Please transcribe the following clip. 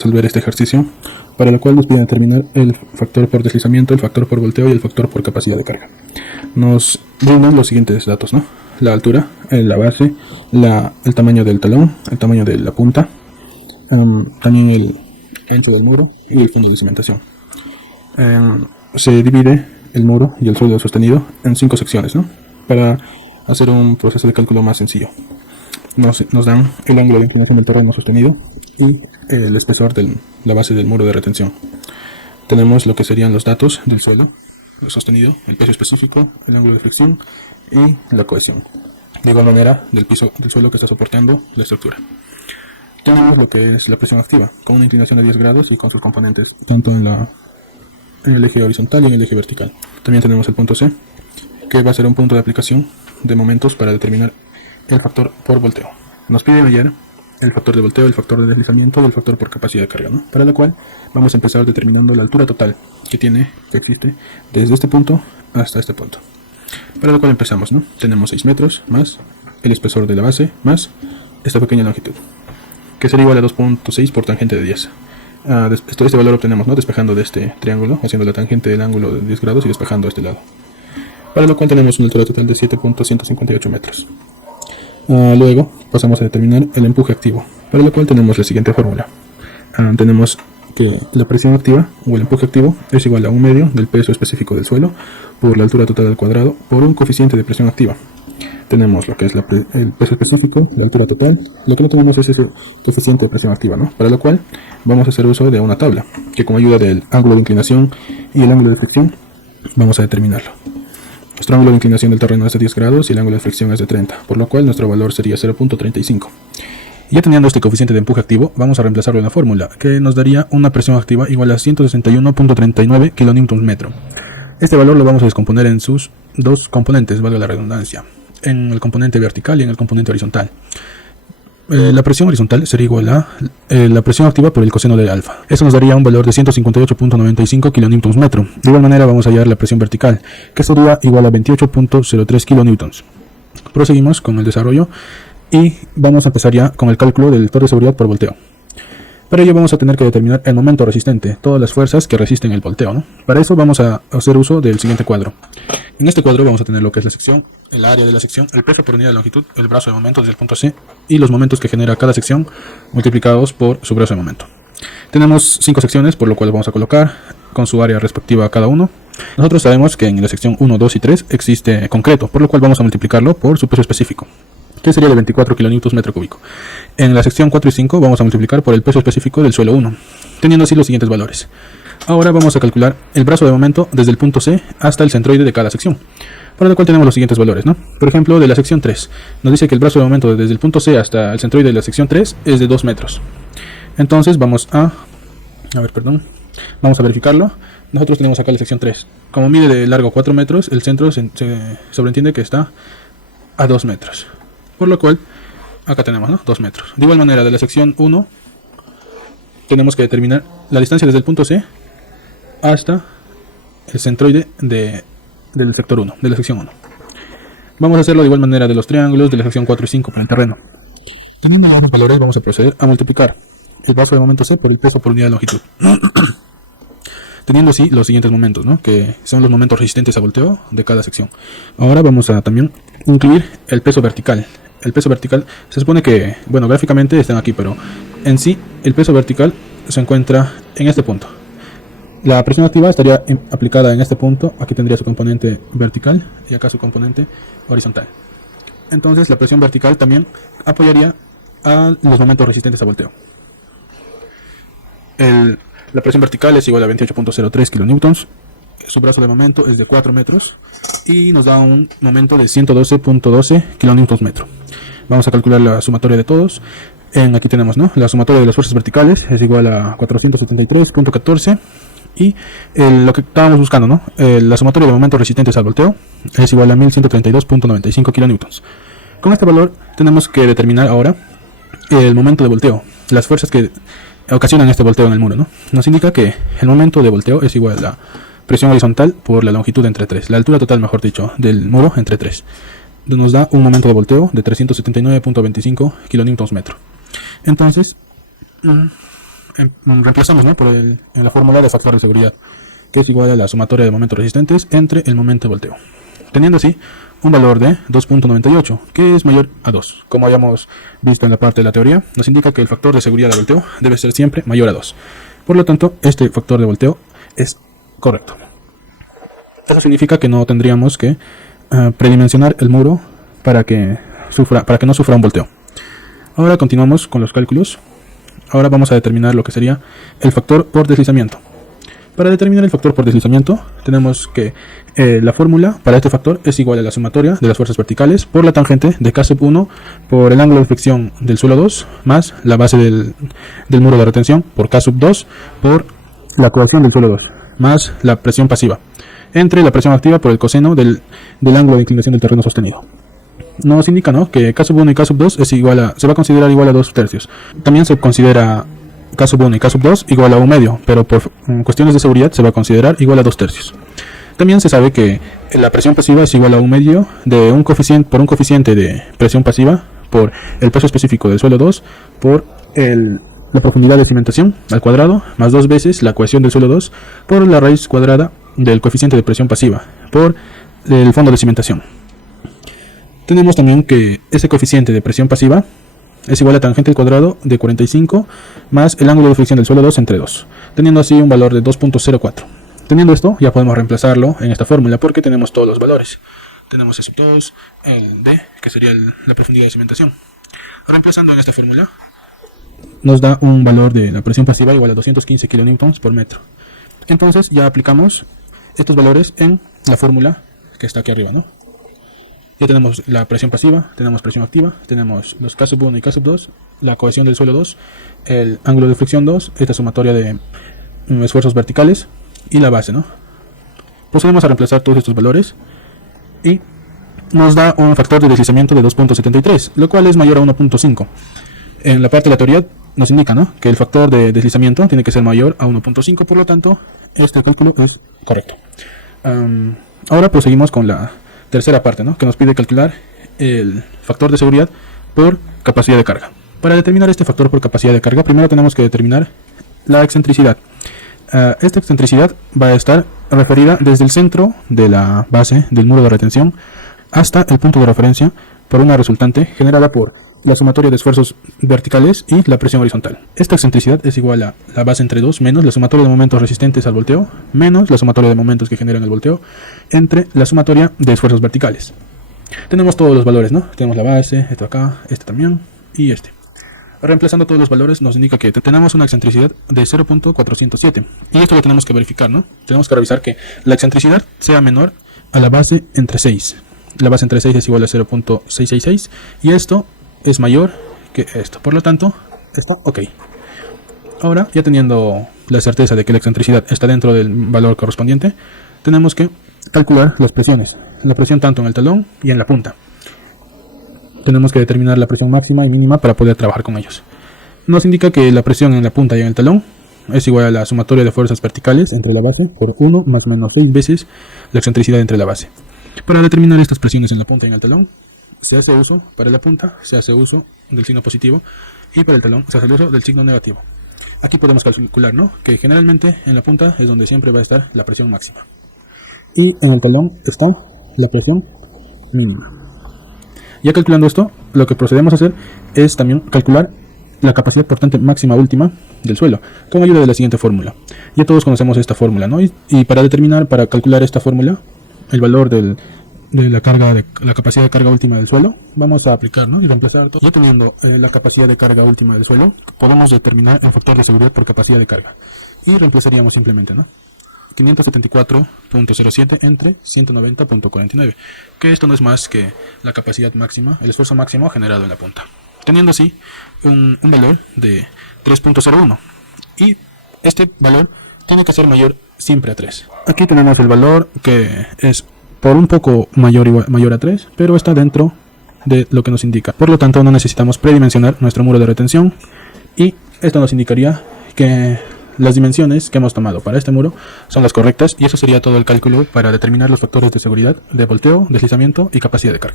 resolver este ejercicio, para lo cual nos piden determinar el factor por deslizamiento, el factor por volteo y el factor por capacidad de carga. Nos brindan los siguientes datos, ¿no? La altura, la base, el tamaño del talón, el tamaño de la punta, también el ancho del muro y el fondo de cimentación. Se divide el muro y el suelo sostenido en 5 secciones, ¿no? Para hacer un proceso de cálculo más sencillo. Nos dan el ángulo de inclinación del terreno sostenido y el espesor de la base del muro de retención. Tenemos lo que serían los datos del suelo sostenido, el peso específico, el ángulo de fricción y la cohesión. De igual manera, del piso del suelo que está soportando la estructura. Tenemos lo que es la presión activa, con una inclinación de 10 grados y con sus componentes, tanto en el eje horizontal y en el eje vertical. También tenemos el punto C, que va a ser un punto de aplicación de momentos para determinar el factor por volteo. Nos piden hallar el factor de volteo, el factor de deslizamiento y el factor por capacidad de carga, ¿no? Para lo cual vamos a empezar determinando la altura total que existe desde este punto hasta este punto. Para lo cual empezamos, ¿no? Tenemos 6 metros más el espesor de la base más esta pequeña longitud, que sería igual a 2.6 por tangente de 10. Este valor obtenemos, ¿no? Despejando de este triángulo, haciendo la tangente del ángulo de 10 grados y despejando este lado. Para lo cual tenemos una altura total de 7.158 metros. Luego pasamos a determinar el empuje activo, para lo cual tenemos la siguiente fórmula. Tenemos que la presión activa o el empuje activo es igual a 1/2 del peso específico del suelo por la altura total al cuadrado por un coeficiente de presión activa. Tenemos lo que es el peso específico, la altura total. Lo que no tenemos es ese coeficiente de presión activa, ¿no? Para lo cual vamos a hacer uso de una tabla que, con ayuda del ángulo de inclinación y el ángulo de fricción, vamos a determinarlo. Nuestro ángulo de inclinación del terreno es de 10 grados y el ángulo de fricción es de 30, por lo cual nuestro valor sería 0.35. Ya teniendo este coeficiente de empuje activo, vamos a reemplazarlo en la fórmula, que nos daría una presión activa igual a 161.39 kN/m. Este valor lo vamos a descomponer en sus dos componentes, valga la redundancia, en el componente vertical y en el componente horizontal. La presión horizontal sería igual a la presión activa por el coseno de alfa. Eso nos daría un valor de 158.95 kN/m. De igual manera vamos a hallar la presión vertical, que sería igual a 28.03 kN. Proseguimos con el desarrollo y vamos a empezar ya con el cálculo del factor de seguridad por volteo. Para ello vamos a tener que determinar el momento resistente, todas las fuerzas que resisten el volteo, ¿no? Para eso vamos a hacer uso del siguiente cuadro. En este cuadro vamos a tener lo que es la sección, el área de la sección, el peso por unidad de longitud, el brazo de momento desde el punto C y los momentos que genera cada sección multiplicados por su brazo de momento. Tenemos 5 secciones, por lo cual vamos a colocar con su área respectiva a cada uno. Nosotros sabemos que en la sección 1, 2 y 3 existe concreto, por lo cual vamos a multiplicarlo por su peso específico, que sería de 24 kN/m³. En la sección 4 y 5 vamos a multiplicar por el peso específico del suelo 1, teniendo así los siguientes valores. Ahora vamos a calcular el brazo de momento desde el punto C hasta el centroide de cada sección, para lo cual tenemos los siguientes valores, ¿no? Por ejemplo, de la sección 3, nos dice que el brazo de momento desde el punto C hasta el centroide de la sección 3 es de 2 metros. Entonces vamos a verificarlo. Nosotros tenemos acá la sección 3. Como mide de largo 4 metros, el centro se sobreentiende que está a 2 metros. Por lo cual, acá tenemos, ¿no? 2 metros. De igual manera, de la sección 1, tenemos que determinar la distancia desde el punto C hasta el centroide del sector 1, de la sección 1. Vamos a hacerlo de igual manera de los triángulos de la sección 4 y 5 para el terreno. Teniendo los valores, vamos a proceder a multiplicar el brazo de momento C por el peso por unidad de longitud. Teniendo así los siguientes momentos, ¿no? Que son los momentos resistentes a volteo de cada sección. Ahora vamos a también incluir el peso vertical. El peso vertical se supone que, bueno, gráficamente están aquí, pero en sí el peso vertical se encuentra en este punto. La presión activa estaría aplicada en este punto. Aquí tendría su componente vertical y acá su componente horizontal. Entonces la presión vertical también apoyaría a los momentos resistentes a volteo. La presión vertical es igual a 28.03 kN. Su brazo de momento es de 4 metros y nos da un momento de 112.12 kN/m. Vamos a calcular la sumatoria de todos. Aquí tenemos, ¿no? La sumatoria de las fuerzas verticales es igual a 473.14 y lo que estábamos buscando, ¿no? La sumatoria de momentos resistentes al volteo es igual a 1132.95 kN. Con este valor tenemos que determinar ahora el momento de volteo, las fuerzas que ocasionan este volteo en el muro, ¿no? Nos indica que el momento de volteo es igual a la presión horizontal por la longitud entre 3, la altura total, mejor dicho, del muro entre 3. Nos da un momento de volteo de 379.25 kN/m. Entonces, reemplazamos, ¿no?, en la fórmula de factor de seguridad, que es igual a la sumatoria de momentos resistentes entre el momento de volteo, teniendo así un valor de 2.98, que es mayor a 2. Como hayamos visto en la parte de la teoría, nos indica que el factor de seguridad de volteo debe ser siempre mayor a 2. Por lo tanto, este factor de volteo es correcto. Eso significa que no tendríamos que predimensionar el muro para que no sufra un volteo. Ahora continuamos con los cálculos. Ahora vamos a determinar lo que sería el factor por deslizamiento. Para determinar el factor por deslizamiento, tenemos que la fórmula para este factor es igual a la sumatoria de las fuerzas verticales por la tangente de K sub 1 por el ángulo de fricción del suelo 2 más la base del muro de retención por K sub 2 por la cohesión del suelo 2 más la presión pasiva entre la presión activa por el coseno del ángulo de inclinación del terreno sostenido. Nos indica, ¿no?, que K sub 1 y K sub 2 se va a considerar igual a 2 tercios. También se considera K sub 1 y K sub 2 igual a 1 medio, pero por cuestiones de seguridad se va a considerar igual a 2 tercios. También se sabe que la presión pasiva es igual a 1 medio de un coeficiente de presión pasiva por el peso específico del suelo 2 por la profundidad de cimentación al cuadrado más 2 veces la cohesión del suelo 2 por la raíz cuadrada del coeficiente de presión pasiva por el fondo de cimentación. Tenemos también que ese coeficiente de presión pasiva es igual a tangente al cuadrado de 45 más el ángulo de fricción del suelo 2 entre 2, teniendo así un valor de 2.04. Teniendo esto, ya podemos reemplazarlo en esta fórmula porque tenemos todos los valores. Tenemos E sub 2, D, que sería la profundidad de cimentación. Reemplazando en esta fórmula, nos da un valor de la presión pasiva igual a 215 kN por metro. Entonces ya aplicamos estos valores en la fórmula que está aquí arriba, ¿no? Ya tenemos la presión pasiva, tenemos presión activa, tenemos los K sub 1 y K sub 2, la cohesión del suelo 2, el ángulo de fricción 2, esta sumatoria de esfuerzos verticales y la base, ¿no? Procedemos a reemplazar todos estos valores y nos da un factor de deslizamiento de 2.73, lo cual es mayor a 1.5. En la parte de la teoría nos indica, ¿no?, que el factor de deslizamiento tiene que ser mayor a 1.5, por lo tanto, este cálculo es correcto. Ahora proseguimos con la tercera parte, ¿no?, que nos pide calcular el factor de seguridad por capacidad de carga. Para determinar este factor por capacidad de carga, primero tenemos que determinar la excentricidad. Esta excentricidad va a estar referida desde el centro de la base del muro de retención hasta el punto de referencia por una resultante generada por la sumatoria de esfuerzos verticales y la presión horizontal. Esta excentricidad es igual a la base entre 2 menos la sumatoria de momentos resistentes al volteo menos la sumatoria de momentos que generan el volteo entre la sumatoria de esfuerzos verticales. Tenemos todos los valores, ¿no? Tenemos la base, esto acá, este también y este. Reemplazando todos los valores nos indica que tenemos una excentricidad de 0.407 y esto lo tenemos que verificar, ¿no? Tenemos que revisar que la excentricidad sea menor a la base entre 6. La base entre 6 es igual a 0.666 y esto es mayor que esto, por lo tanto, esto ok. Ahora, ya teniendo la certeza de que la excentricidad está dentro del valor correspondiente, tenemos que calcular las presiones, la presión tanto en el talón y en la punta. Tenemos que determinar la presión máxima y mínima para poder trabajar con ellos. Nos indica que la presión en la punta y en el talón es igual a la sumatoria de fuerzas verticales entre la base por 1 más menos 6 veces la excentricidad entre la base. Para determinar estas presiones en la punta y en el talón, se hace uso, para la punta, se hace uso del signo positivo y para el talón se hace uso del signo negativo. Aquí podemos calcular, ¿no?, que generalmente en la punta es donde siempre va a estar la presión máxima. Y en el talón está la presión mínima. Ya calculando esto, lo que procedemos a hacer es también calcular la capacidad portante máxima última del suelo, con ayuda de la siguiente fórmula. Ya todos conocemos esta fórmula, ¿no? Y para calcular esta fórmula, el valor de la capacidad de carga última del suelo, vamos a aplicar, ¿no?, y reemplazar todo. Ya teniendo la capacidad de carga última del suelo, podemos determinar el factor de seguridad por capacidad de carga. Y reemplazaríamos simplemente, ¿no?, 574.07 entre 190.49, que esto no es más que la capacidad máxima, el esfuerzo máximo generado en la punta, teniendo así un valor de 3.01 y este valor tiene que ser mayor siempre a 3. Aquí tenemos el valor que es por un poco mayor a 3, pero está dentro de lo que nos indica. Por lo tanto, no necesitamos predimensionar nuestro muro de retención y esto nos indicaría que las dimensiones que hemos tomado para este muro son las correctas y eso sería todo el cálculo para determinar los factores de seguridad de volteo, deslizamiento y capacidad de carga.